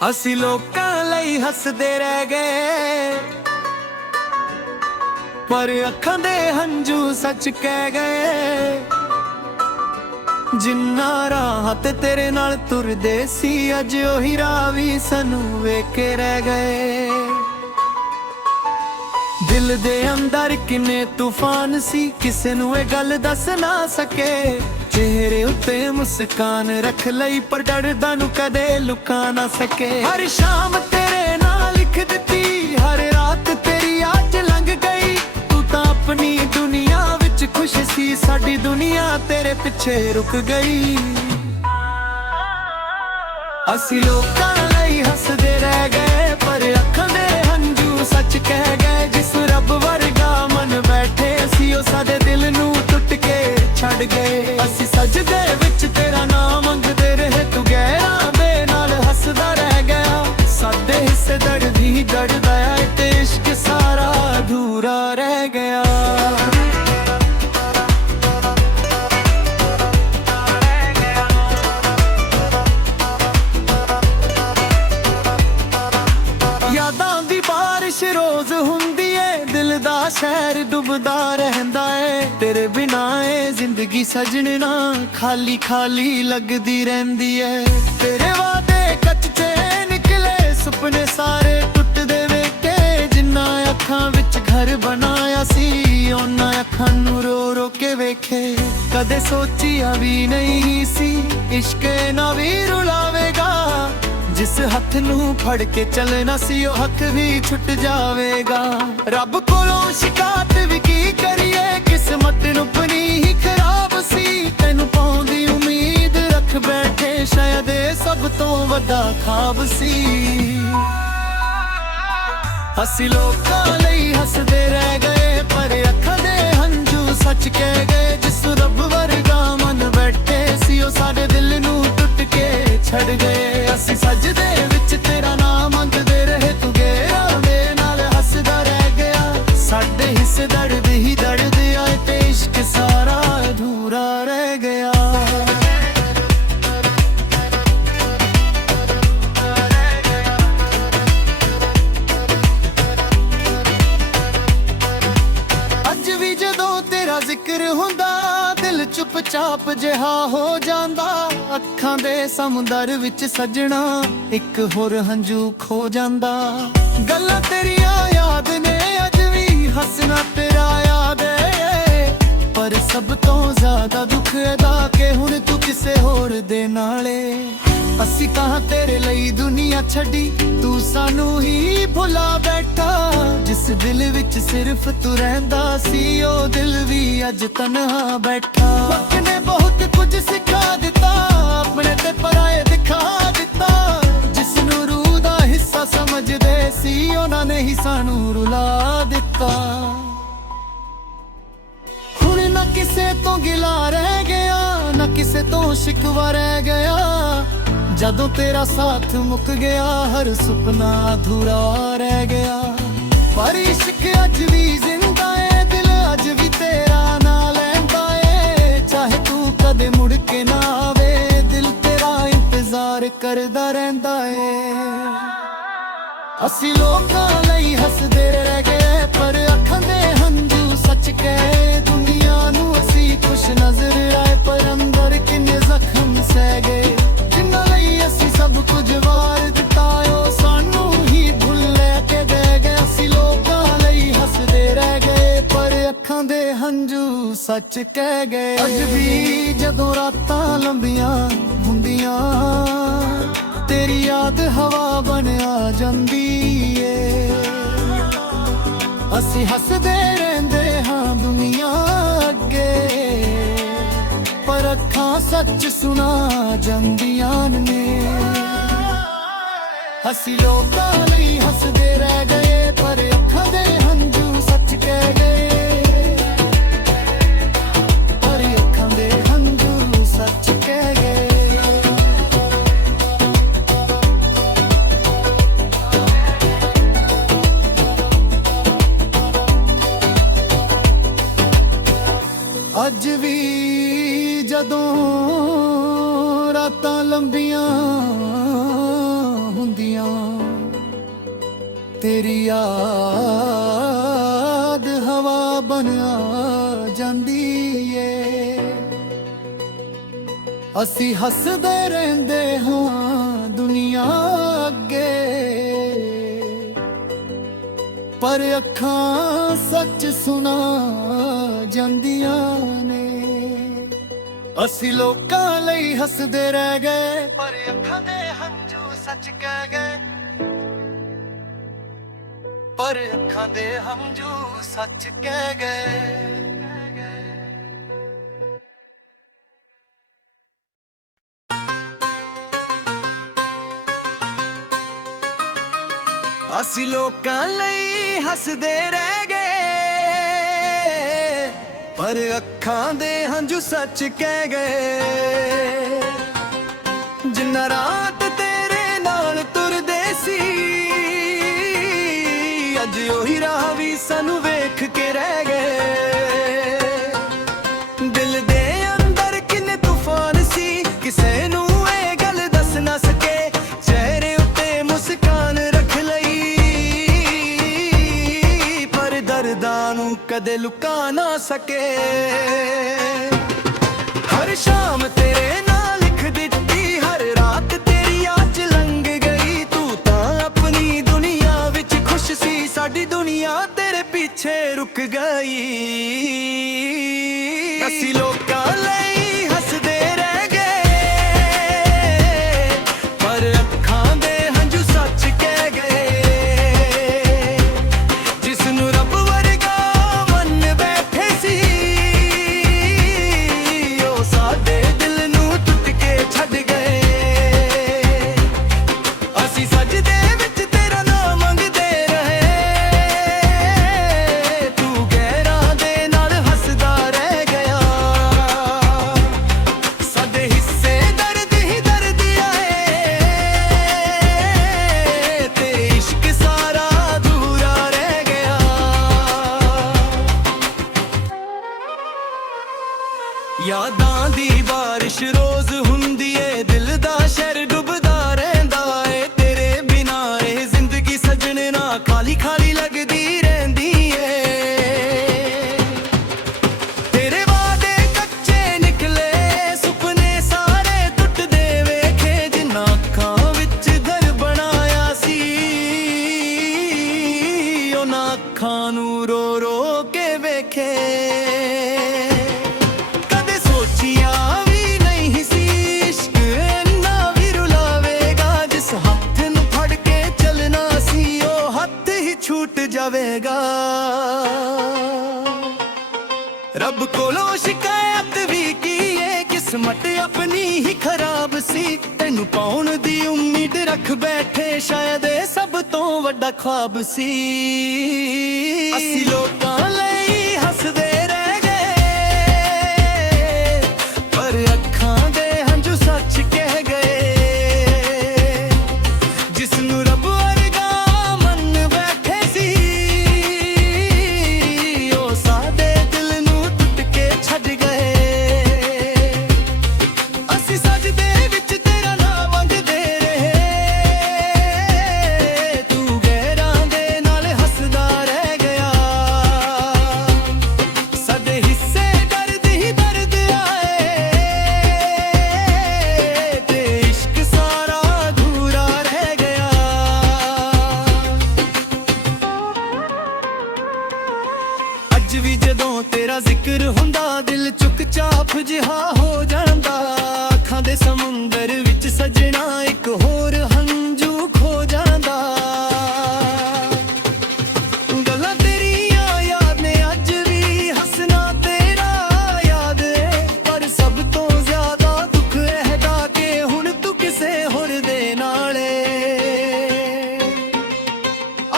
ਅਸੀਂ ਲੋਕਾਂ ਲਈ ਹੱਸਦੇ ਰਹਿ ਗਏ, ਪਰ ਅੱਖਾਂ ਦੇ ਹੰਝੂ ਸੱਚ ਕਹਿ ਗਏ। ਜਿੰਨਾ ਰਾਹ ਤੇ ਤੇਰੇ ਨਾਲ ਤੁਰਦੇ ਸੀ, ਅੱਜ ਉਹੀ ਰਾਹ ਵੀ ਸਾਨੂੰ ਵੇਖ ਕੇ ਰਹਿ ਗਏ। ਦਿਲ ਦੇ ਅੰਦਰ ਕਿੰਨੇ ਤੂਫਾਨ ਸੀ, ਕਿਸੇ ਨੂੰ ਇਹ ਗੱਲ ਦੱਸ ਨਾ ਸਕੇ। ਚਿਹਰੇ ਉੱਤੇ ਮੁਸਕਾਨ ਰੱਖ ਲਈ, ਪਰ ਡਰਦਾ ਨੂੰ ਕਦੇ ਲੁਕਾ ਨਾ ਸਕੇ। ਹਰ ਸ਼ਾਮ ਤੇਰੇ ਨਾਲ ਲਿਖ ਦਿੱਤੀ, ਹਰ ਰਾਤ ਤੇਰੀ ਅੱਜ ਲੰਘ ਗਈ। ਤੂੰ ਤਾਂ ਆਪਣੀ ਦੁਨੀਆ ਵਿੱਚ ਖੁਸ਼ ਸੀ, ਸਾਡੀ ਦੁਨੀਆ ਤੇਰੇ ਪਿੱਛੇ ਰੁਕ ਗਈ। ਅਸੀਂ ਲੋਕਾਂ ਲਈ ਹੱਸਦੇ ਰਹਿ ਗਏ, ਪਰ ਅੱਖਾਂ ਦੇ ਹੰਝੂ ਸੱਚ ਕਹਿ ਗਏ। ਜਿਸ ਰੱਬ ਵਰਗਾ ਮਨ ਬੈਠੇ ਸੀ, ਉਹ ਸਾਡੇ ਦਿਲ ਨੂੰ ਟੁੱਟ ਕੇ ਛੱਡ ਗਏ। ਅਸੀਂ ਸਜਦੇ ਵਿੱਚ ਤੇਰਾ ਨਾਮ ਮੰਗਦੇ ਰਹੇ, ਤੂੰ ਗਹਿਰਾਂ ਦੇ ਨਾਲ ਹੱਸਦਾ ਰਹਿ ਗਿਆ। ਸਾਡੇ ਹਿੱਸੇ ਦਰਦ ਹੀ ਦਰਦ ਆਇਆ, ਤੇ ਇਸ਼ਕ ਸਾਰਾ ਅਧੂਰਾ ਰਹਿ ਗਿਆ। ਯਾਦਾਂ ਦੀ ਬਾਰਿਸ਼ ਰੋਜ਼ ਹੁੰਦੀ ਏ, ਦਿਲ ਦਾ ਸ਼ਹਿਰ ਡੁੱਬਦਾ ਰਹਿੰਦਾ ਏ। ਤੇਰੇ ਬਿਨਾ ਏ ਜ਼ਿੰਦਗੀ ਸਜਣਾ ਖਾਲੀ ਖਾਲੀ ਲੱਗਦੀ ਰਹਿੰਦੀ ਏ। ਤੇਰੇ ਵਾਅਦੇ ਕੱਚੇ ਨਿਕਲੇ, ਸੁਪਨੇ ਸਾਰੇ ਟੁੱਟਦੇ ਵੇਖੇ। ਜਿੰਨਾ ਅੱਖਾਂ ਵਿੱਚ ਘਰ ਬਣਾਇਆ ਸੀ, ਉਹਨਾਂ ਅੱਖਾਂ ਨੂੰ ਰੋ ਰੋ ਕੇ ਵੇਖੇ। ਕਦੇ ਸੋਚਿਆ ਵੀ ਨਹੀਂ ਸੀ, ਇਸ਼ਕ ਨਾ ਵੀ ਰੁਲਾਵੇਗਾ। ਜਿਸ ਹੱਥ ਨੂੰ ਫੜ ਕੇ ਚੱਲਣਾ ਸੀ, ਉਹ ਹੱਥ ਵੀ ਛੁੱਟ ਜਾਵੇਗਾ। ਰੱਬ ਕੋਲੋਂ ਸ਼ਿਕਾਇਤ ਵੀ ਕੀ ਕਰੀਏ, ਕਿਸਮਤ ਨੂੰ ਬਣੀ ਹੀ ਖਰਾਬ ਸੀ। ਤੈਨੂੰ ਪਾਉਂਦੀ ਉਮੀਦ ਰੱਖ ਬੈਠੇ, ਸ਼ਾਇਦ ਇਹ ਸਭ ਤੋਂ ਵੱਡਾ ਖਾਬ ਸੀ। ਅਸੀਂ ਲੋਕਾਂ ਲਈ ਹੱਸਦੇ ਰਹਿ ਗਏ, ਪਰ ਅੱਖਾਂ ਦੇ ਹੰਝੂ ਸੱਚ ਕਹਿ ਗਏ। ਜਿਸ ਰੱਬ ਵਰਗਾ ਮਨ ਬੈਠੇ ਸੀ, ਉਹ ਸਾਡੇ ਦਿਲ ਨੂੰ ਟੁੱਟ ਕੇ ਛੱਡ ਗਏ। ਅਸੀਂ ਸਜਦੇ ਵਿੱਚ ਤੇਰਾ ਨਾਮ ਮੰਗਦੇ ਰਹੇ, ਤੂੰ ਗਹਿਰਾਂ ਦੇ ਨਾਲ ਹੱਸਦਾ ਰਹਿ ਗਿਆ। ਸਾਡੇ ਹਿੱਸੇ ਦਰਦ ਹੀ ਦਰਦ ਆਏ, ਤੇ ਇਸ਼ਕ ਸਾਰਾ ਅਧੂਰਾ ਰਹਿ ਗਿਆ। ਅੱਜ ਵੀ ਜਦੋਂ ਤੇਰਾ ਜ਼ਿਕਰ ਹੁੰਦਾ, ਦਿਲ ਚੁੱਪਚਾਪ ਜਿਹਾ ਹੋ ਜਾਂਦਾ। ਅੱਖਾਂ ਦੇ ਸਮੁੰਦਰ ਵਿੱਚ ਸਜਣਾ ਇੱਕ ਹੋਰ ਹੰਝੂ ਖੋ ਜਾਂਦਾ। ਗੱਲਾਂ ਤੇਰੀਆਂ ਯਾਦ ਨੇ ਅੱਜ ਵੀ, ਹੱਸਣਾ ਤੇਰਾ ਯਾਦ ਏ। ਪਰ ਸਭ ਤੋਂ ਜ਼ਿਆਦਾ ਦੁੱਖ ਇਹਦਾ ਕਿ ਹੁਣ ਤੂੰ ਕਿਸੇ ਹੋਰ ਦੇ ਨਾਲੇ। ਅਸੀਂ ਤਾਂ ਤੇਰੇ ਲਈ ਦੁਨੀਆ ਛੱਡੀ, ਤੂੰ ਸਾਨੂੰ ਹੀ ਭੁਲਾ ਬੈਠਾ। ਜਿਸ ਦਿਲ ਵਿੱਚ ਸਿਰਫ ਤੂੰ ਰਹਿੰਦਾ ਸੀ, ਉਹ ਦਿਲ ਵੀ ਅੱਜ ਤਨਹਾ ਬੈਠਾ। ਵਕਤ ਨੇ ਬਹੁਤ ਕੁਝ ਸਿਖਾ ਦਿੱਤਾ, ਆਪਣੇ ਤੇ ਪਰਾਏ ਦਿਖਾ ਦਿੱਤਾ। ਜਿਸ ਨੂੰ ਰੂਹ ਦਾ ਹਿੱਸਾ ਸਮਝਦੇ ਸੀ, ਉਹਨਾਂ ਨੇ ਹੀ ਸਾਨੂੰ ਰੁਲਾ ਦਿੱਤਾ। ਹੁਣ ਨਾ ਕਿਸੇ ਤੋਂ ਗਿਲਾ ਰਹਿ ਗਿਆ, ਨਾ ਕਿਸੇ ਤੋਂ ਸ਼ਿਕਵਾ ਰਹਿ ਗਿਆ। ਜਦੋਂ ਤੇਰਾ ਸਾਥ ਮੁੱਕ ਗਿਆ, ਹਰ ਸੁਪਨਾ ਅਧੂਰਾ ਰਹਿ ਗਿਆ। ਪਰ ਇਸ਼ਕ ਅੱਜ ਵੀ ਜ਼ਿੰਦਾ ਏ, ਦਿਲ ਅੱਜ ਵੀ ਤੇਰਾ ਨਾਂ ਲੈਂਦਾ ਏ। ਚਾਹੇ ਤੂੰ ਕਦੇ ਮੁੜ ਕੇ ਨਾ ਆਵੇ, ਦਿਲ ਤੇਰਾ ਇੰਤਜ਼ਾਰ ਕਰਦਾ ਰਹਿੰਦਾ ਏ। ਅਸੀਂ ਲੋਕਾਂ ਲਈ ਹੱਸਦੇ ਰਹਿ ਗਏ, ਪਰ ਅੱਖਾਂ ਦੇ ਹੰਝੂ ਸੱਚ ਕਹੇ। ਦੁਨੀਆ ਨੂੰ ਅਸੀਂ ਖੁਸ਼ ਨਜ਼ਰ ਆਏ, ਪਰ ਅੰਦਰ ਕਿੰਨੇ ਜ਼ਖਮ ਸਹਿ ਗਏ। ਜਿੰਨਾਂ ਲਈ ਅਸੀਂ ਸਭ ਕੁਝ ਵਾਰ ਦਿੱਤਾ, ਉਹ ਸਾਨੂੰ ਹੀ ਭੁੱਲ ਲੈ ਕੇ ਦੇ ਗਏ। ਅਸੀਂ ਲੋਕਾਂ ਲਈ ਹੱਸਦੇ ਰਹਿ ਗਏ, ਪਰ ਅੱਖਾਂ ਦੇ ਹੰਝੂ ਸੱਚ ਕਹਿ ਗਏ। ਅੱਜ ਵੀ ਜਦੋਂ ਰਾਤਾਂ ਲੰਬੀਆਂ ਹੁੰਦੀਆਂ, ਤੇਰੀ ਯਾਦ ਹਵਾ ਬਣ ਆ ਜਾਂਦੀ ਏ। ਅਸੀਂ ਹੱਸਦੇ ਰਹਿੰਦੇ ਹਾਂ ਦੁਨੀਆ ਅੱਗੇ, ਪਰ ਅੱਖਾਂ ਸੱਚ ਸੁਣਾ ਜਾਂਦੀਆਂ ਨੇ। ਅਸੀਂ ਲੋਕਾਂ ਲਈ ਹੱਸਦੇ ਰਹਿ ਗਏ, ਪਰ ਅੱਖਾਂ ਦੇ ਹੰਝੂ ਸੱਚ ਕਹਿ ਗਏ। ਪਰ ਅੱਖਾਂ ਦੇ ਹੰਝੂ ਸੱਚ ਕਹਿ ਗਏ। ਅੱਜ ਵੀ ਜਦੋਂ ਰਾਤਾਂ ਲੰਬੀਆਂ ਹੁੰਦੀਆਂ ਤੇਰੀ ਯਾਦ ਹਵਾ ਬਣ ਆ ਜਾਂਦੀ ਏ ਅਸੀਂ ਹੱਸਦੇ ਰਹਿੰਦੇ ਹਾਂ ਦੁਨੀਆ ਅੱਗੇ ਪਰ ਅੱਖਾਂ ਸੱਚ ਸੁਣਾ ਜਾਂਦੀਆਂ ਨੇ ਅਸੀਂ ਲੋਕਾਂ ਲਈ ਹੱਸਦੇ ਰਹਿ ਗਏ ਪਰ ਅੱਖਾਂ ਦੇ ਹੰਝੂ ਸੱਚ ਕਹਿ ਗਏ ਪਰ ਅੱਖਾਂ ਦੇ ਹੰਝੂ ਸੱਚ ਕਹਿ ਗਏ ਅਸੀਂ ਲੋਕਾਂ ਲਈ ਹੱਸਦੇ ਰਹਿ ਗਏ ਪਰ ਅੱਖਾਂ ਦੇ ਹੰਝੂ ਸੱਚ ਕਹਿ ਗਏ ਜਿੰਨਾ ਰਾਤ ਤੇਰੇ ਨਾਲ ਤੁਰਦੇ ਸੀ ਅੱਜ ਉਹੀ ਰਾਹ ਵੀ ਸਾਨੂੰ ਵੇਖ ਕੇ ਰਹਿ ਗਏ ਦਿਲ ਦੇ ਅੰਦਰ ਕਿੰਨੇ ਤੂਫਾਨ ਸੀ ਕਿਸੇ ਨੂੰ ਇਹ ਗੱਲ ਦੱਸ ਨਾ ਸਕੇ ਚਿਹਰੇ ਉੱਤੇ ਮੁਸਕਾਨ ਦਰਦਾਂ ਨੂੰ ਕਦੇ ਲੁਕਾ ਨਾ ਸਕੇ ਹਰ ਸ਼ਾਮ ਤੇਰੇ ਨਾਲ ਲਿਖ ਦਿੱਤੀ ਹਰ ਰਾਤ ਤੇਰੀ ਯਾਦ ਚ ਲੰਘ ਗਈ ਤੂੰ ਤਾਂ ਆਪਣੀ ਦੁਨੀਆ ਵਿੱਚ ਖੁਸ਼ ਸੀ ਸਾਡੀ ਦੁਨੀਆ ਤੇਰੇ ਪਿੱਛੇ ਰੁਕ ਗਈ ਅਸੀਂ ਲੋਕਾਂ ਲਈ ਹੱਸਦੇ ਰਹਿ ਗਏ ਪਰ ਅੱਖਾਂ ਦੇ ਹੰਝੂ ਸੱਚ ਕਹਿ ਗਏ ਯਾਦਾਂ ਦੀ ਬਾਰਿਸ਼ ਰੋਜ਼ ਹੁੰਦੀ ਏ ਦਿਲ ਦਾ ਸ਼ਹਿਰ ਡੁੱਬਦਾ ਰਹਿੰਦਾ ਏ ਤੇਰੇ ਬਿਨਾ ਇਹ ਜ਼ਿੰਦਗੀ ਸਜਣ ਨਾ ਖਾਲੀ ਖਾਲੀ ਲੱਗਦੀ ਰਹਿੰਦੀ ਏ ਤੇਰੇ ਵਾਅਦੇ ਕੱਚੇ ਨਿਕਲੇ ਸੁਪਨੇ ਸਾਰੇ ਟੁੱਟਦੇ ਵੇਖੇ ਜਿੰਨਾ ਅੱਖਾਂ ਵਿੱਚ ਘਰ ਬਣਾਇਆ ਸੀ ਉਹਨਾਂ ਅੱਖਾਂ ਨੂੰ ਰੋ ਰੋ ਕੇ ਵੇਖੇ छूट जावेगा रब कोलों शिकायत भी की है किस्मत अपनी ही खराब सी तेनू पाउण दी उम्मीद रख बैठे शायद ये सब तो वड्डा ख्वाब सी असी लोकां लई हसदे रह गए पर अखां दे हंझू सच कह गए जिसनू रब ਵੀ ਜਦੋਂ ਤੇਰਾ ਜ਼ਿਕਰ ਹੁੰਦਾ ਦਿਲ ਚੁੱਕ ਚਾਪ ਜਿਹਾ ਹੋ ਜਾਂਦਾ ਅੱਖਾਂ ਦੇ ਸਮੁੰਦਰ ਵਿੱਚ ਸਜਣਾ ਇੱਕ ਹੋਰ ਹੰਝੂ ਖੋ ਜਾਂਦਾ ਗੱਲਾਂ ਤੇਰੀਆਂ ਯਾਦ ਨੇ ਅੱਜ ਵੀ ਹੱਸਣਾ ਤੇਰਾ ਯਾਦ ਏ ਪਰ ਸਭ ਤੋਂ ਜ਼ਿਆਦਾ ਦੁੱਖ ਇਹਦਾ ਕਿ ਹੁਣ ਤੂੰ ਕਿਸੇ ਹੋਰ ਦੇ ਨਾਲ ਏ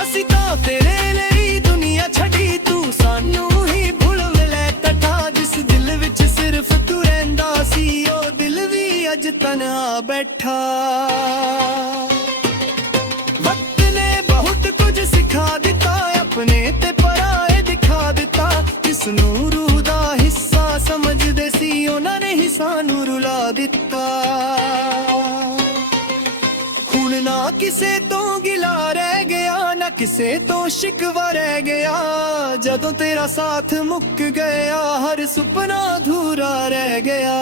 ਅਸੀਂ ਤਾਂ ਤੇਰੇ ਲਈ ਦੁਨੀਆ ਛੱਡੀ ਤੂੰ ਸਾਨੂੰ तना बैठा वक्त ने बहुत कुछ सिखा दिता अपने ते पराए दिखा दिता किसनू रूह दा हिस्सा समझदे सी उन्हां ने ही सानू रुला दिता हुण ना ਕਿਸੇ ਤੋਂ ਗਿਲਾ ਰਹਿ ਗਿਆ, ਨਾ ਕਿਸੇ ਤੋਂ ਸ਼ਿਕਵਾ ਰਹਿ ਗਿਆ। ਜਦੋਂ ਤੇਰਾ ਸਾਥ ਮੁੱਕ ਗਿਆ, ਹਰ ਸੁਪਨਾ ਅਧੂਰਾ ਰਹਿ ਗਿਆ।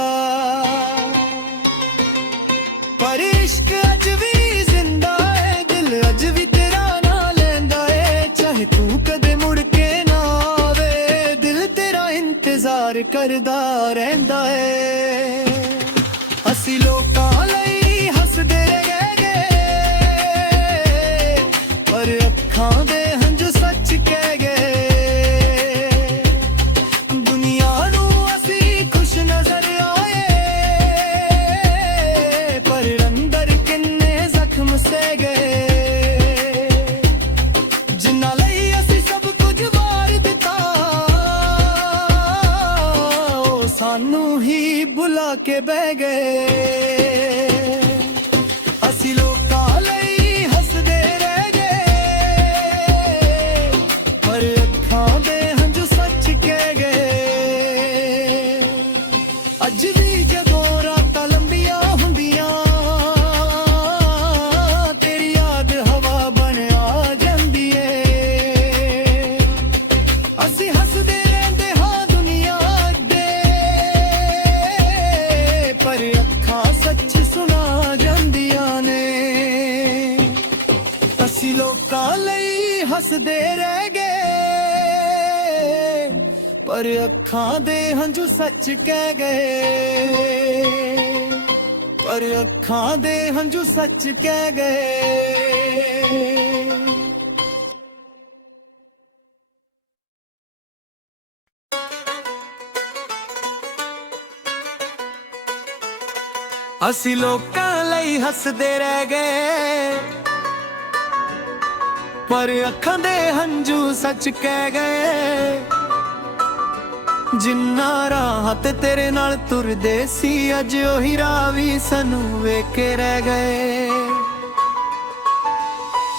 ਪਰ ਇਸ਼ਕ ਅੱਜ ਵੀ ਜ਼ਿੰਦਾ ਏ, ਦਿਲ ਅੱਜ ਵੀ ਤੇਰਾ ਨਾਂ ਲੈਂਦਾ ਏ। ਚਾਹੇ ਤੂੰ ਕਦੇ ਮੁੜ ਕੇ ਨਾ ਆਵੇ, ਦਿਲ ਤੇਰਾ ਇੰਤਜ਼ਾਰ ਕਰਦਾ ਰਹਿੰਦਾ ਏ। ਅਸੀਂ ਲੋਕਾਂ ਲਈ ਹੱਸਦੇ ਰਹਿ ਗਏ, ਪਰ ਅੱਖਾਂ ਦੇ ਹੰਝੂ ਸੱਚ ਕਹਿ ਗਏ। ਦੁਨੀਆ ਨੂੰ ਅਸੀਂ ਖੁਸ਼ ਨਜ਼ਰ ਆਏ, ਪਰ ਅੰਦਰ ਕਿੰਨੇ ਜ਼ਖਮ ਸਹਿ ਗਏ। ਜਿਨ੍ਹਾਂ ਲਈ ਅਸੀਂ ਸਭ ਕੁਝ ਵਾਰ ਦਿੱਤਾ, ਉਹ ਸਾਨੂੰ ਹੀ ਭੁਲਾ ਕੇ ਬਹਿ ਗਏ। ਅਸੀਂ ਲੋਕਾਂ ਲਈ ਹੱਸਦੇ ਰਹਿ ਗਏ, ਪਰ ਅੱਖਾਂ ਦੇ ਹੰਝੂ ਸੱਚ ਕਹਿ ਗਏ। ਅੱਜ ਵੀ ਜਦੋਂ ਰਾਤਾਂ ਲੰਬੀਆਂ ਹੁੰਦੀਆਂ, ਤੇਰੀ ਯਾਦ ਹਵਾ ਬਣ ਆ ਜਾਂਦੀ ਏ। ਅਸੀਂ ਹੱਸਦੇ ਰਹਿੰਦੇ ਹਾਂ ਦੁਨੀਆ ਅੱਗੇ, ਪਰ ਅੱਖਾਂ ਸੱਚ ਸੁਣਾ ਜਾਂਦੀਆਂ ਨੇ। ਅਸੀਂ ਲੋਕਾਂ ਲਈ ਹੱਸਦੇ ਰਹਿ ਗਏ, ਪਰ ਅੱਖਾਂ ਦੇ ਹੰਝੂ ਸੱਚ ਕਹਿ ਗਏ। ਪਰ ਅੱਖਾਂ ਦੇ ਹੰਝੂ ਸੱਚ ਕਹਿ ਗਏ। ਅਸੀਂ ਲੋਕਾਂ ਲਈ ਹੱਸਦੇ ਰਹਿ ਗਏ, ਪਰ ਅੱਖਾਂ ਦੇ ਹੰਝੂ ਸੱਚ ਕਹਿ ਗਏ। ਜਿੰਨਾ ਰਾਹ ਤੇ ਤੇਰੇ ਨਾਲ ਤੁਰਦੇ ਸੀ, ਅੱਜ ਉਹੀ ਰਾਹ ਵੀ ਸਾਨੂੰ ਵੇਖ ਕੇ ਰਹਿ ਗਏ।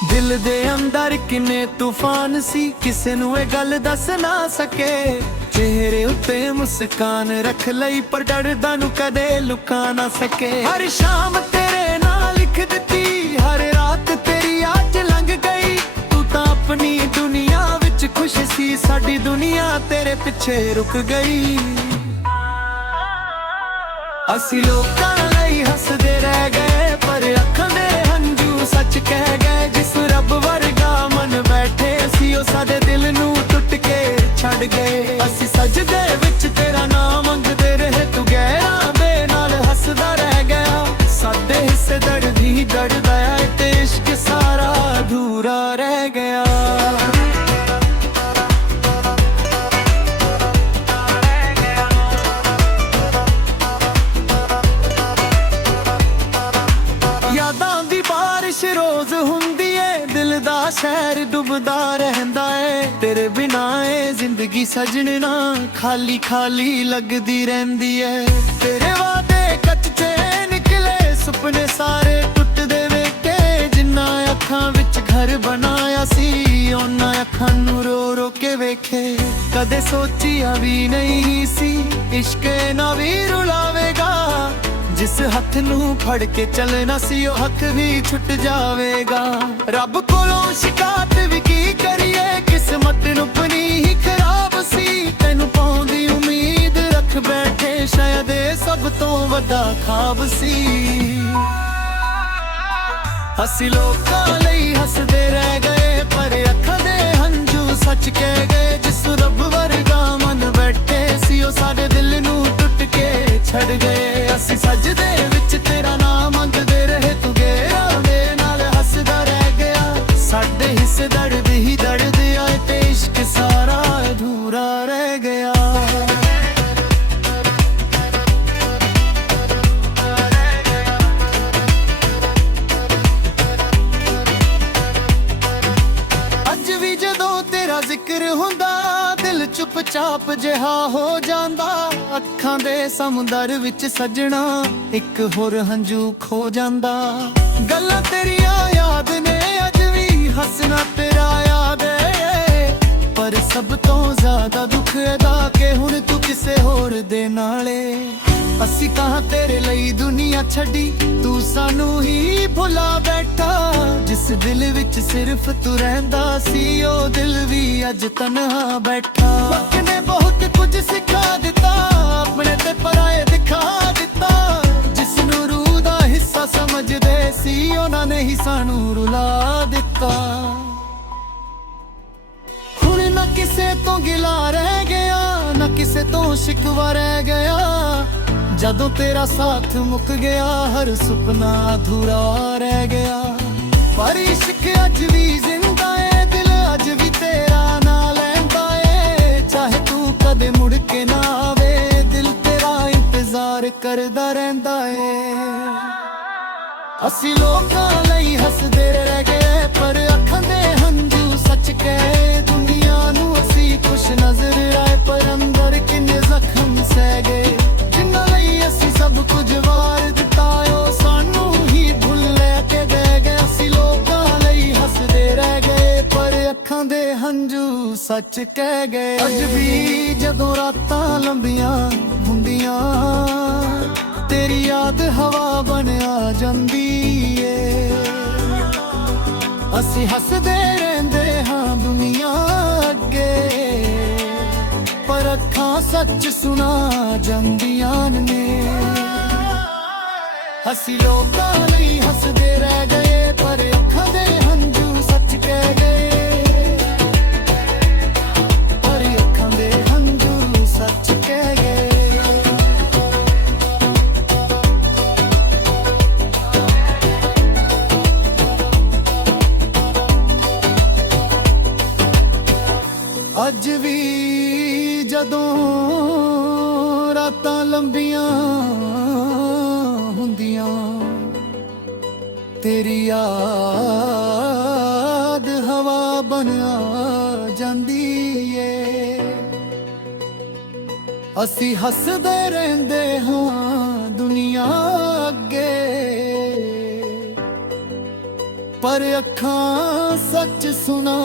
ਦਿਲ ਦੇ ਅੰਦਰ ਕਿੰਨੇ ਤੂਫਾਨ ਸੀ, ਕਿਸੇ ਨੂੰ ਇਹ ਗੱਲ ਦੱਸ ਨਾ ਸਕੇ। ਚਿਹਰੇ ਉੱਤੇ ਮੁਸਕਾਨ ਰੱਖ ਲਈ, ਪਰ ਡਰਦਾ ਨੂੰ ਕਦੇ ਲੁਕਾ ਨਾ ਸਕੇ। ਹਰ ਸ਼ਾਮ ਤੇਰੇ ਨਾਲ ਲਿਖ ਦਿੱਤੀ, ਹਰ ਰਾਤ ਤੇਰੀ ਅੱਜ ਲੰਘ ਗਈ। ਤੂੰ ਤਾਂ ਆਪਣੀ ਦੁਨੀਆ ਵਿੱਚ ਖੁਸ਼ ਸੀ, ਸਾਡੀ ਦੁਨੀਆ ਤੇਰੇ ਪਿੱਛੇ ਰੁਕ ਗਈ। ਅਸੀਂ ਲੋਕਾਂ ਲਈ ਹੱਸਦੇ ਰਹਿ ਗਏ, ਪਰ ਅੱਖਾਂ ਦੇ ਹੰਝੂ ਸੱਚ ਕਹਿ ਗਏ। ਜਿਸ ਰੱਬ ਵਰਗਾ ਮਨ ਬੈਠੇ ਸੀ, ਉਹ ਸਾਡੇ ਦਿਲ ਨੂੰ ਟੁੱਟ ਕੇ ਛੱਡ ਗਏ। ਅਸੀਂ ਸਜਦੇ ਵਿੱਚ ਤੇਰਾ ਨਾਮ ਮੰਗਦੇ ਰਹੇ, ਤੂੰ ਗਹਿਰਾਂ ਦੇ ਨਾਲ ਹੱਸਦਾ ਰਹਿ ਗਿਆ। ਸਾਡੇ ਹਿੱਸੇ ਦਰਦ ਹੀ ਦਰਦ ਆਇਆ, ਤੇ ਇਸ਼ਕ ਸਾਰਾ ਅਧੂਰਾ ਰਹਿ ਗਿਆ। ਯਾਦਾਂ ਦੀ ਬਾਰਿਸ਼ ਰੋਜ਼ ਹੁੰਦੀ ਏ, ਦਿਲ ਦਾ ਸ਼ਹਿਰ ਡੁੱਬਦਾ ਰਹਿੰਦਾ ਏ। ਤੇਰੇ ਬਿਨਾ ਏ ਜ਼ਿੰਦਗੀ ਸਜਣਾ ਖਾਲੀ ਖਾਲੀ ਲੱਗਦੀ ਰਹਿੰਦੀ ਏ। ਤੇਰੇ ਵਾਅਦੇ ਕੱਚੇ ਨਿਕਲੇ, ਸੁਪਨੇ ਸਾਰੇ ਟੁੱਟਦੇ ਵੇਖੇ। ਜਿੰਨਾ ਅੱਖਾਂ ਵਿੱਚ ਘਰ ਬਣਾਇਆ ਸੀ, ਉਹਨਾਂ ਅੱਖਾਂ ਨੂੰ ਰੋ ਰੋ ਕੇ ਵੇਖੇ। ਕਦੇ ਸੋਚਿਆ ਵੀ ਨਹੀਂ ਸੀ, ਇਸ਼ਕ ਨਾ ਵੀ ਰੁਲਾਵੇਗਾ। ਜਿਸ ਹੱਥ ਨੂੰ ਫੜ ਕੇ ਚੱਲਣਾ ਸੀ, ਉਹ ਹੱਥ ਵੀ ਛੁੱਟ ਜਾਵੇਗਾ। ਰੱਬ ਕੋਲੋਂ ਸ਼ਿਕਾਇਤ ਵੀ ਕੀ ਕਰੀਏ, ਕਿਸਮਤ ਨੂੰ ਪਨੀ ਹੀ ਖਰਾਬ ਸੀ। ਤੈਨੂੰ ਪਾਉਂਦੀ ਉਮੀਦ ਰੱਖ ਬੈਠੇ, ਸ਼ਾਇਦ ਇਹ ਸਭ ਤੋਂ ਵੱਡਾ ਖਾਬ ਸੀ। ਅਸੀਂ ਲੋਕਾਂ ਲਈ ਹੱਸਦੇ ਰਹਿ ਗਏ, ਪਰ ਅੱਖਾਂ ਦੇ ਹੰਝੂ ਸੱਚ ਕਹਿ ਗਏ। ਜਿਸ ਰੱਬ ਵਰਗਾ ਮਨ ਬੈਠੇ ਸੀ, ਉਹ ਸਾਡੇ ਦਿਲ ਨੂੰ ਟੁੱਟ ਕੇ ਛੱਡ ਗਏ। ਅਸੀਂ ਸਜਦੇ ਵਿੱਚ ਤੇਰਾ ਨਾਮ ਮੰਗਦੇ ਰਹੇ, ਤੂੰ ਗਹਿਰਾਂ ਦੇ ਨਾਲ ਹੱਸਦਾ ਰਹਿ ਗਿਆ। ਸਾਡੇ ਹਿੱਸੇ ਦਰਦ ਹੀ ਦਰਦ ਆਏ, ਤੇ ਇਸ਼ਕ ਸਾਰਾ ਅਧੂਰਾ ਰਹਿ ਗਿਆ। ਅੱਜ ਵੀ ਜਦੋਂ ਤੇਰਾ ਜ਼ਿਕਰ ਹੁੰਦਾ, ਦਿਲ ਚੁੱਪਚਾਪ ਜਿਹਾ ਹੋ ਜਾਂਦਾ। ਅੱਖਾਂ ਦੇ ਸਮੁੰਦਰ ਵਿੱਚ ਸਜਣਾ ਇੱਕ ਹੋਰ ਹੰਝੂ ਖੋ ਜਾਂਦਾ। ਗੱਲਾਂ ਤੇਰੀਆਂ ਯਾਦ ਨੇ ਅੱਜ ਵੀ, ਹੱਸਣਾ ਤੇਰਾ ਯਾਦ ਏ। ਪਰ ਸਭ ਤੋਂ ਜ਼ਿਆਦਾ ਦੁੱਖ ਇਹਦਾ ਕਿ ਹੁਣ ਤੂੰ ਕਿਸੇ ਹੋਰ ਦੇ ਨਾਲੇ। ਅਸੀਂ ਤਾਂ ਤੇਰੇ ਲਈ ਦੁਨੀਆ ਛੱਡੀ, ਤੂੰ ਸਾਨੂੰ ਹੀ ਭੁਲਾ ਬੈਠਾ। ਜਿਸ ਦਿਲ ਵਿੱਚ ਸਿਰਫ ਤੂੰ ਰਹਿੰਦਾ ਸੀ, ਉਹ ਦਿਲ ਵੀ ਅੱਜ ਤਨਹਾ ਬੈਠਾ। ਵਕਤ ਨੇ ਬਹੁਤ ਕੁਝ ਸਿਖਾ ਦਿੱਤਾ, ਆਪਣੇ ਤੇ ਪਰਾਏ ਦਿਖਾ ਦਿੱਤਾ। ਜਿਸ ਨੂੰ ਰੂਹ ਦਾ ਹਿੱਸਾ ਸਮਝਦੇ ਸੀ, ਉਹਨਾਂ ਨੇ ਹੀ ਸਾਨੂੰ ਰੁਲਾ ਦਿੱਤਾ। ਹੁਣ ਨਾ ਕਿਸੇ ਤੋਂ ਗਿਲਾ ਰਹਿ ਗਿਆ, ਨਾ ਕਿਸੇ ਤੋਂ ਸ਼ਿਕਵਾ ਰਹਿ ਗਿਆ। ਜਦੋਂ ਤੇਰਾ ਸਾਥ ਮੁੱਕ ਗਿਆ, ਹਰ ਸੁਪਨਾ ਅਧੂਰਾ ਰਹਿ ਗਿਆ। ਪਰ ਇਸ਼ਕ ਅੱਜ ਵੀ ਜ਼ਿੰਦਾ ਏ, ਦਿਲ ਅੱਜ ਵੀ ਤੇਰਾ ਨਾਂ ਲੈਂਦਾ ਏ। ਚਾਹੇ ਤੂੰ ਕਦੇ ਮੁੜ ਕੇ ਨਾ ਆਵੇ, ਦਿਲ ਤੇਰਾ ਇੰਤਜ਼ਾਰ ਕਰਦਾ ਰਹਿੰਦਾ ਏ। ਅਸੀਂ ਲੋਕਾਂ ਲਈ ਹੱਸਦੇ ਰਹਿ ਗਏ, ਪਰ ਅੱਖਾਂ ਦੇ ਹੰਝੂ ਸੱਚ ਕਹੇ। ਦੁਨੀਆ ਨੂੰ ਅਸੀਂ ਖੁਸ਼ ਨਜ਼ਰ ਆਏ, ਪਰ ਅੰਦਰ ਕਿੰਨੇ ਜ਼ਖਮ ਸਹਿ ਗਏ। ਜਿਨ੍ਹਾਂ ਲਈ ਅਸੀਂ ਸਭ ਕੁਝ ਵਾਰ ਦਿੱਤਾ, ਉਹ ਸਾਨੂੰ ਹੀ ਭੁੱਲ ਲੈ ਕੇ ਗਏ ਗਏ। ਅਸੀਂ ਲੋਕਾਂ ਲਈ ਹੱਸਦੇ ਰਹਿ ਗਏ, ਪਰ ਅੱਖਾਂ ਦੇ ਹੰਝੂ ਸੱਚ ਕਹਿ ਗਏ। ਅੱਜ ਵੀ ਜਦੋਂ ਰਾਤਾਂ ਲੰਬੀਆਂ ਹੁੰਦੀਆਂ, ਤੇਰੀ ਯਾਦ ਹਵਾ ਬਣ ਆ ਜਾਂਦੀ ਏ। ਅਸੀਂ ਹੱਸਦੇ ਰਹਿੰਦੇ ਹਾਂ ਦੁਨੀਆ ਅੱਗੇ, ਪਰ ਅੱਖਾਂ ਸੱਚ ਸੁਣਾ ਜਾਂਦੀਆਂ ਨੇ। ਅਸੀਂ ਲੋਕਾਂ ਲਈ ਹੱਸਦੇ ਰਹਿ ਗਏ, ਪਰ ਅੱਖਾਂ ਦੇ ਹੰਝੂ ਸੱਚ ਕਹਿ ਗਏ। ਪਰ ਅੱਖਾਂ ਦੇ ਹੰਝੂ ਸੱਚ ਕਹਿ ਗਏ। ਅੱਜ ਵੀ ਜਦੋਂ ਰਾਤਾਂ ਲੰਬੀਆਂ ਹੁੰਦੀਆਂ, ਤੇਰੀ ਯਾਦ ਹਵਾ ਬਣ ਆ ਜਾਂਦੀ ਏ। ਅਸੀਂ ਹੱਸਦੇ ਰਹਿੰਦੇ ਹਾਂ ਦੁਨੀਆ ਅੱਗੇ, ਪਰ ਅੱਖਾਂ ਸੱਚ ਸੁਣਾ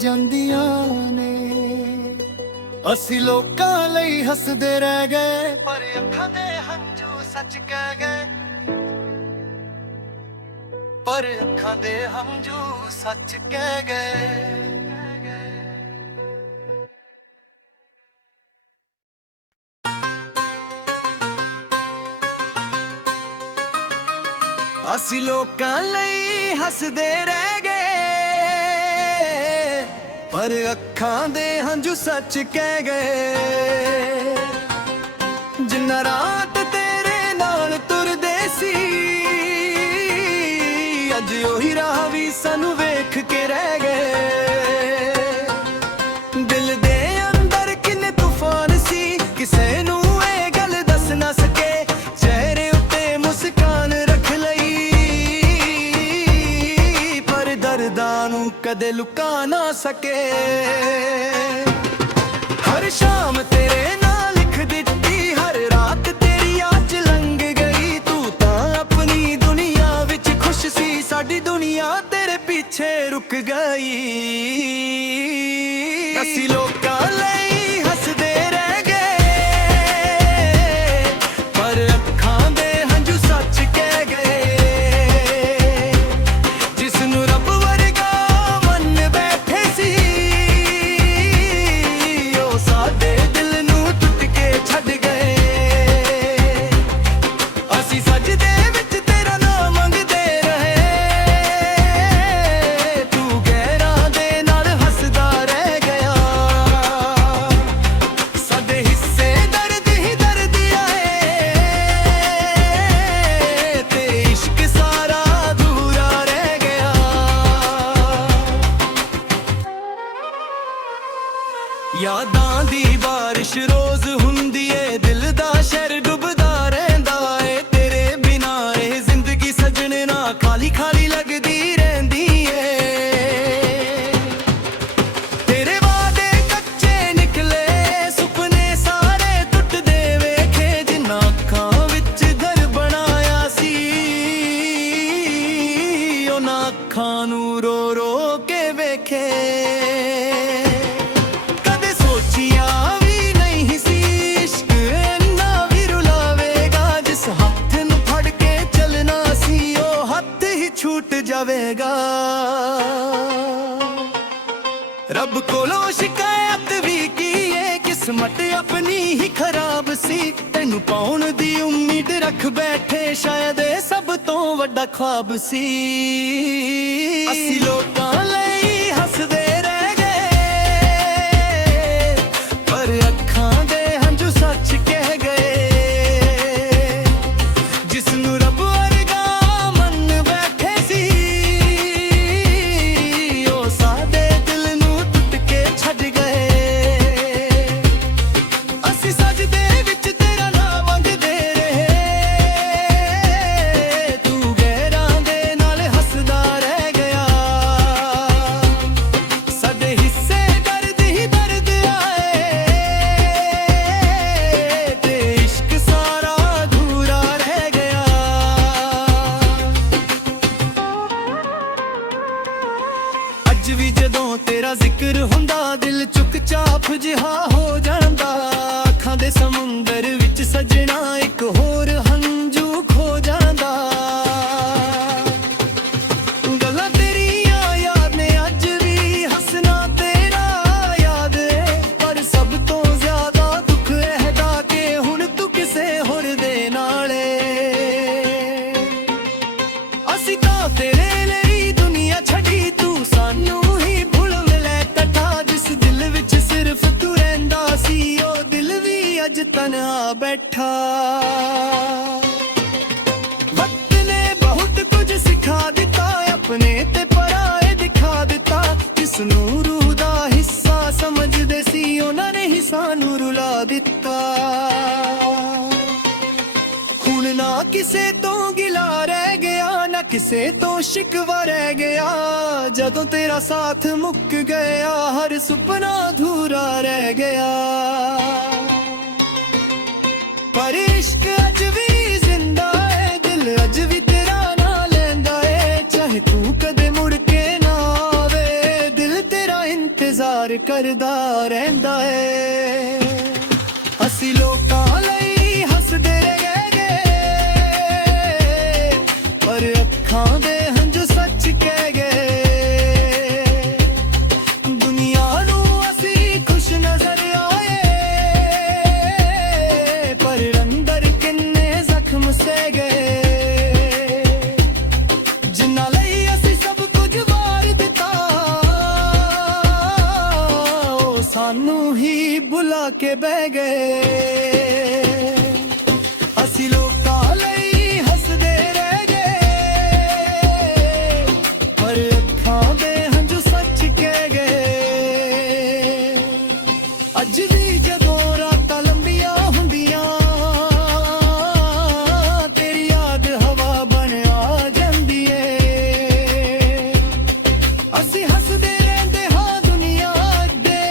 ਜਾਂਦੀਆਂ ਨੇ। ਅਸੀਂ ਲੋਕਾਂ ਲਈ ਹੱਸਦੇ ਰਹਿ ਗਏ, ਪਰ ਅੱਖਾਂ ਦੇ ਹੰਝੂ ਸੱਚ ਕਹਿ ਗਏ। ਪਰ ਅੱਖਾਂ ਦੇ ਹੰਝੂ ਸੱਚ ਕਹਿ ਗਏ। ਅਸੀਂ ਲੋਕਾਂ ਲਈ ਹੱਸਦੇ ਰਹਿ ਗਏ, ਪਰ ਅੱਖਾਂ ਦੇ ਹੰਝੂ ਸੱਚ ਕਹਿ ਗਏ। ਜਿੰਨਾ ਰਾਤ ਤੇਰੇ ਨਾਲ ਤੁਰਦੇ ਸੀ, ਅੱਜ ਉਹੀ ਰਾਹ ਵੀ ਸਾਨੂੰ ਵੇਖ ਕੇ ਰਹਿ ਗਏ। ਦਿਲ ਦੇ ਅੰਦਰ ਕਿੰਨੇ ਤੂਫਾਨ ਸੀ, ਕਿਸੇ ਨੂੰ ਇਹ ਗੱਲ ਦੱਸ ਨਾ ਸਕੇ। ਚਿਹਰੇ ਉੱਤੇ ਮੁਸਕਾਨ ਰੱਖ ਲਈ, ਪਰ ਦਰਦਾਂ ਨੂੰ ਕਦੇ ਲੁਕਾ ਨਾ ਸਕੇ। ਹਰ ਸ਼ਾਮ ਤੇਰੇ ਨਾਲ ਲਿਖ ਦਿੱਤੀ, ਹਰ ਰਾਤ ਤੇਰੀ ਯਾਦ ਚ ਲੰਘ ਗਈ। ਤੂੰ ਤਾਂ ਆਪਣੀ ਦੁਨੀਆ ਵਿੱਚ ਖੁਸ਼ ਸੀ, ਸਾਡੀ ਦੁਨੀਆ ਤੇਰੇ ਪਿੱਛੇ ਰੁਕ ਗਈ। ਅਸੀਂ ਲੋਕਾਂ ਲਈ ਹੱਸਦੇ ਰਹਿ ਗਏ, ਪਰ ਅੱਖਾਂ ਦੇ ਹੰਝੂ ਸੱਚ ਕਹਿ ਗਏ। ਜਿਸ ਨੂੰ ਰੱਬ ਵਰਗਾ ਮੰਨ ਬੈਠੇ ਸੀ, ਉਹ ਸਾਡੇ ਦਿਲ ਨੂੰ ਟੁੱਟ ਕੇ ਛੱਡ ਗਏ। ਅਸੀਂ ਸਜਦੇ ਵਿੱਚ ਤੇਰਾ ਨਾਮ ਮੰਗਦੇ ਰਹੇ, ਤੂੰ ਗੈਰਾਂ ਦੇ ਨਾਲ ਜਾਵੇਗਾ। ਰੱਬ ਕੋਲੋਂ ਸ਼ਿਕਾਇਤ ਵੀ ਕੀਏ, ਕਿਸਮਤ ਆਪਣੀ ਹੀ ਖਰਾਬ ਸੀ। ਤੈਨੂੰ ਪਾਉਣ ਦੀ ਉਮੀਦ ਰੱਖ ਬੈਠੇ, ਸ਼ਾਇਦ ਇਹ ਸਭ ਤੋਂ ਵੱਡਾ ਖ਼ਵਾਬ ਸੀ। ਅਸੀਂ ਲੋਕਾਂ ਲਈ ਹੱਸਦੇ ਰਹਿ ਗਏ, ਪਰ ਅੱਖਾਂ ਦੇ ਹੰਝੂ ਸੱਚ ਕਹਿ ਗਏ। ਜਿਸ ਨੂੰ ਰੱਬ ਵਰਗਾ ਮੰਨ ਬੈਠੇ ਸੀ, ਉਹ ਸਾਡੇ ਦਿਲ ਨੂੰ ਟੁੱਟ ਕੇ ਛੱਡ ਗਏ। ਅਸੀਂ ਸਜਦੇ ਵਿੱਚ ਤੇਰਾ ਨਾਮ ਮੰਗਦੇ ਰਹੇ, ਤੂੰ ਗੈਰਾਂ ਦੇ ਨਾਲ ਹੱਸਦਾ ਰਹਿ ਗਿਆ। ਸਾਡੇ ਹਿੱਸੇ ਦਰਦ ਹੀ ਦਰਦ ਆਏ, ਤੇ ਇਸ਼ਕ ਸਾਰਾ ਅਧੂਰਾ ਰਹਿ ਗਿਆ। ਅੱਜ ਵੀ ਜਦੋਂ ਤੇਰਾ ਜ਼ਿਕਰ ਹੁੰਦਾ, ਦਿਲ ਚੁੱਪ-ਚਾਪ ਜਿਹਾ ਹੋ ਜਾਂਦਾ। ਅੱਖਾਂ ਦੇ ਸਮੁੰਦਰ ਵਿੱਚ ਸਜਣਾ ਇੱਕ ਹੋਰ ਹੰਝੂ ਖੋ ਜਾਂਦਾ। ਗੱਲਾਂ ਤੇਰੀਆਂ ਯਾਦ ਨੇ ਅੱਜ ਵੀ, ਹੱਸਣਾ ਤੇਰਾ ਯਾਦ ਏ। ਪਰ ਸਭ ਤੋਂ ਜ਼ਿਆਦਾ ਦੁੱਖ ਇਹਦਾ ਕਿ ਹੁਣ ਤੂੰ ਕਿਸੇ ਹੋਰ ਦੇ ਨਾਲ ਏ। ਅਸੀਂ ਤਾਂ ਤੇਰੇ ਲਈ ਦੁਨੀਆ ਛੱਡੀ, ਤੂੰ ਸਾਨੂੰ ਹੀ ਭੁੱਲ ਲੈ ਕਟਾ। ਜਿਸ ਦਿਲ ਵਿੱਚ ਸਿਰਫ ਤੂੰ ਰਹਿੰਦਾ ਸੀ, ਉਹ ਦਿਲ ਵੀ ਅੱਜ ਤਨਹਾ ਬੈਠਾ। ਵਕਤ ਨੇ ਬਹੁਤ ਕੁਝ ਸਿਖਾ ਦਿੱਤਾ, ਆਪਣੇ ਤੇ ਪਰਾਏ ਦਿਖਾ ਦਿੱਤਾ। ਜਿਸ ਨੂੰ ਰੂਹ ਦਾ ਹਿੱਸਾ ਸਮਝਦੇ ਸੀ, ਉਹਨਾਂ ਨੇ ਹੀ ਸਾਨੂੰ ਰੁਲਾ ਦਿੱਤਾ। ਹੁਣ ਨਾ ਕਿਸੇ ਤੋਂ ਗਿਲਾ ਰਹਿ ਗਿਆ, ਨਾ ਕਿਸੇ ਤੋਂ ਸ਼ਿਕਵਾ ਰਹਿ ਗਿਆ। ਜਦੋਂ ਤੇਰਾ ਸਾਥ ਮੁੱਕ ਗਿਆ, ਹਰ ਸੁਪਨਾ ਅਧੂਰਾ ਰਹਿ ਗਿਆ। ਪਰ ਇਸ਼ਕ ਅੱਜ ਵੀ ਜ਼ਿੰਦਾ ਏ, ਦਿਲ ਅੱਜ ਵੀ ਤੇਰਾ ਨਾਂ ਲੈਂਦਾ ਏ। ਚਾਹੇ ਤੂੰ ਕਦੇ ਮੁੜ ਕੇ ਨਾ ਆਵੇ, ਦਿਲ ਤੇਰਾ ਇੰਤਜ਼ਾਰ ਕਰਦਾ ਰਹਿੰਦਾ ਏ। ਅਸੀਂ ਲੋਕਾਂ ਲਈ ਹੱਸਦੇ ਰਹਿ ਗਏ, ਪਰ ਅੱਖਾਂ ਦੇ ਹੰਝੂ ਸੱਚ ਕਹਿ ਗਏ। ਦੁਨੀਆ ਨੂੰ ਅਸੀਂ ਖੁਸ਼ ਨਜ਼ਰ ਆਏ, ਪਰ ਅੰਦਰ ਕਿੰਨੇ ਜ਼ਖਮ ਸਹਿ ਗਏ। ਜਿਨ੍ਹਾਂ ਲਈ ਅਸੀਂ ਸਭ ਕੁਝ ਵਾਰ ਦਿੱਤਾ, ਉਹ ਸਾਨੂੰ ਹੀ ਭੁਲਾ ਕੇ ਬਹਿ ਗਏ। ਅਸੀਂ ਲੋਕਾਂ ਲਈ ਹੱਸਦੇ ਰਹਿ ਗਏ, ਪਰ ਅੱਖਾਂ ਦੇ ਹੰਝੂ ਸੱਚ ਕਹਿ ਗਏ। ਅੱਜ ਵੀ ਜਦੋਂ ਰਾਤਾਂ ਲੰਬੀਆਂ ਹੁੰਦੀਆਂ, ਤੇਰੀ ਯਾਦ ਹਵਾ ਬਣ ਆ ਜਾਂਦੀ ਏ। ਅਸੀਂ ਹੱਸਦੇ ਰਹਿੰਦੇ ਹਾਂ ਦੁਨੀਆ ਅੱਗੇ,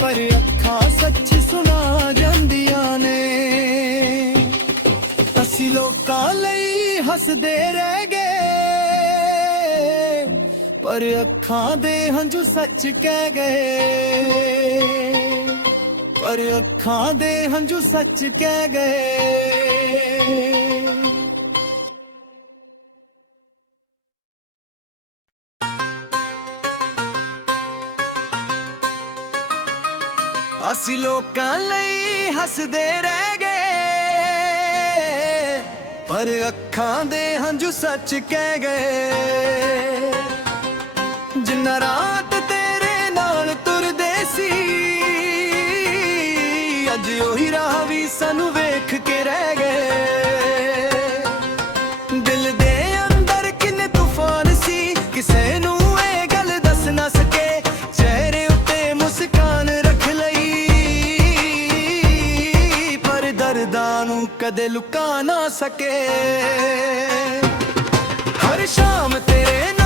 ਪਰ ਅੱਖਾਂ ਸੱਚ ਸੁਣਾ ਜਾਂਦੀਆਂ ਨੇ। ਅਸੀਂ ਲੋਕਾਂ ਲਈ ਹੱਸਦੇ ਰਹਿ ਗਏ, ਪਰ ਅੱਖਾਂ ਦੇ ਹੰਝੂ ਸੱਚ ਕਹਿ ਗਏ। ਪਰ ਅੱਖਾਂ ਦੇ ਹੰਝੂ ਸੱਚ ਕਹਿ ਗਏ। ਅਸੀਂ ਲੋਕਾਂ ਲਈ ਹੱਸਦੇ ਰਹਿ ਗਏ, ਪਰ ਅੱਖਾਂ ਦੇ ਹੰਝੂ ਸੱਚ ਕਹਿ ਗਏ। ਜਿੰਨਾ ਰਾਤ ਤੇਰੇ ਨਾਲ ਤੁਰਦੇ ਸੀ, ਅੱਜ ਉਹੀ ਰਾਹ ਵੀ ਸਾਨੂੰ ਵੇਖ ਕੇ ਰਹਿ ਗਏ। ਦਿਲ ਦੇ ਅੰਦਰ ਕਿੰਨੇ ਤੂਫਾਨ ਸੀ, ਕਿਸੇ ਨੂੰ ਇਹ ਗੱਲ ਦੱਸ ਨਾ ਸਕੇ। ਚਿਹਰੇ ਉੱਤੇ ਮੁਸਕਾਨ ਰੱਖ ਲਈ, ਪਰ ਦਰਦਾਂ ਨੂੰ ਕਦੇ ਲੁਕਾ ਨਾ ਸਕੇ। ਹਰ ਸ਼ਾਮ ਤੇਰੇ ਨਾਲ